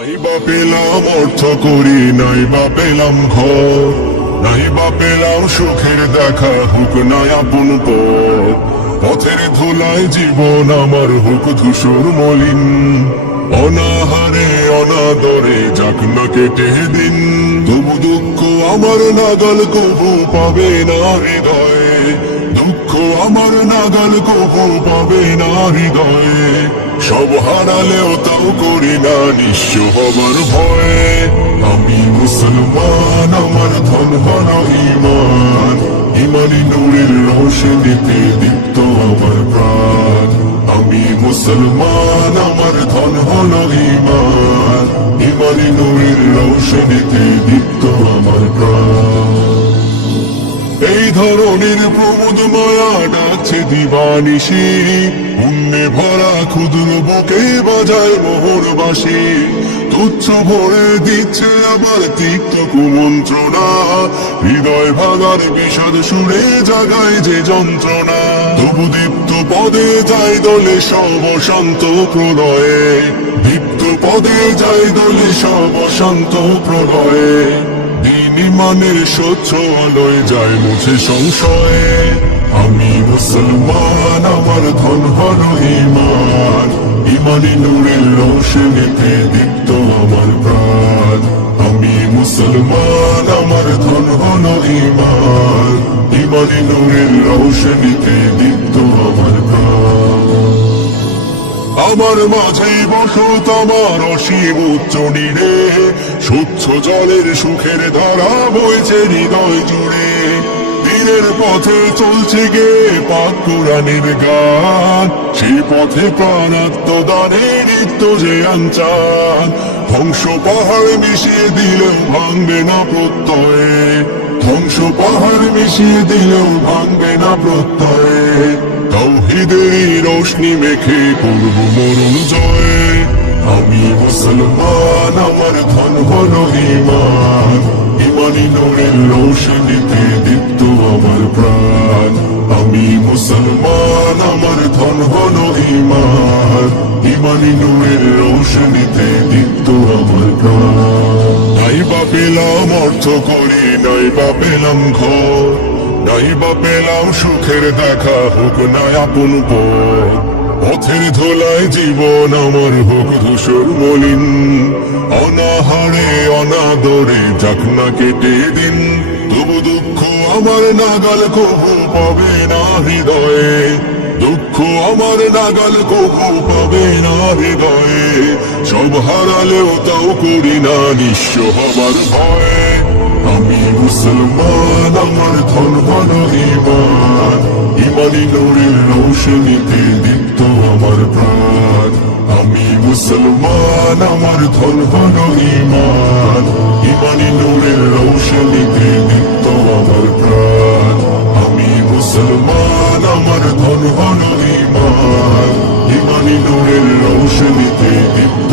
নাই বা পেলাম অর্থ করি, নাই বা পেলাম ঘর, নাই বা পেলাম সুখের দেখা, হুক নাই আপন পথ। পথের ধুলায় জীবন আমার হুক ধূসর মলিন, অনাহারে অনাদরে যাক না কেটে দিন। তবু দুঃখ আমার নাগাল কবু পাবে না হৃদয়ে, দুঃখ আমার নাগাল কবু পাবে না হৃদয়ে। সব হারালেও তাও করি না নিঃস্ব হবার ভয়ে। আমি মুসলমান, আমার ধন হল ঈমান, ঈমানি নূরের রোশনীতে দীপ্ত আমার প্রাণ। আমি মুসলমান, আমার ধন হল ঈমান, ঈমানি নূরের রোশনীতে দীপ্ত আমার প্রাণ। এই ধরনের প্রমোদ মায়া ডাকছে দিবানিশি, পুণ্যে ভরা ক্ষুদ্র বুকে বাজায় মোহর বাঁশি। তুচ্ছ ভরে দিচ্ছে আবার তিক্ত কুমন্ত্রণা, হৃদয় ভাগার বিষাদ সুরে জাগায় যে যন্ত্রণা। তবু দীপ্ত পদে যায় দলে সব শান্ত প্রলয়ে, দীপ্ত পদে যায় দলে সব শান্ত প্রলয়ে। ঈমানের স্বচ্ছ আলোয় যায় মুছে সংশয়ে। আমি মুসলমান, আমার ধন হল ঈমান, ঈমানি নূরের রোশনীতে দীপ্ত আমার প্রাণ। আমি মুসলমান, আমার ধন হল ঈমান, ঈমানি নূরের রোশনীতে দীপ্ত আমার প্রাণ। আমার মাঝে বসত আমার অসীম উচ্চ নীড়ে, স্বচ্ছ জলের সুখের ধারা বইছে হৃদয় জুড়ে। দিনের পথে চলছে গে পাক কোরআনের গান, সে পথে প্রাণাত্মদানে নিত্য যে আঞ্চান। ধ্বংস পাহাড় মিশিয়ে দিলেও ভাঙবে না প্রত্যয়ে, ধ্বংস পাহাড় মিশিয়ে দিলেও ভাঙবে না প্রত্যয়ে। তাওহীদের রোশনি মেখে করব মরণ জয়। আমি মুসলমান, আমার ধন হল ঈমান, ঈমানি নূরের রোশনীতে দীপ্ত আমার প্রাণ। আমি মুসলমান, আমার ধন হল ঈমান, ঈমানি নূরের রোশনীতে দীপ্ত আমার প্রাণ। নাই বা পেলাম অর্থ করি, নাই বা পেলাম ঘর, নাই বা পেলাম সুখের দেখা, হোক না আপন পথ। পথের ধুলায় জীবন আমার হোক ধূসর মলিন, অনাহারে অনাদরে যাক না কেটে দিন। তবু দুঃখ আমার নাগাল কবু পাবে না হৃদয়ে, দুঃখ আমার নাগাল কবু পাবে না হৃদয়ে। সব হারালেও তাও করি না নিঃস্ব হবার ভয়ে। আমি মুসলমান, আমার ধন হল ঈমান, ঈমানি নূরের রোশনীতে দীপ্ত আমার প্রাণ। আমি মুসলমান, আমার ধন হল ঈমান, ঈমানি নূরের রোশনীতে দীপ্ত আমার প্রাণ। আমি মুসলমান, আমার ধন হল ঈমান, ঈমানি নূরের রোশনীতে দীপ্ত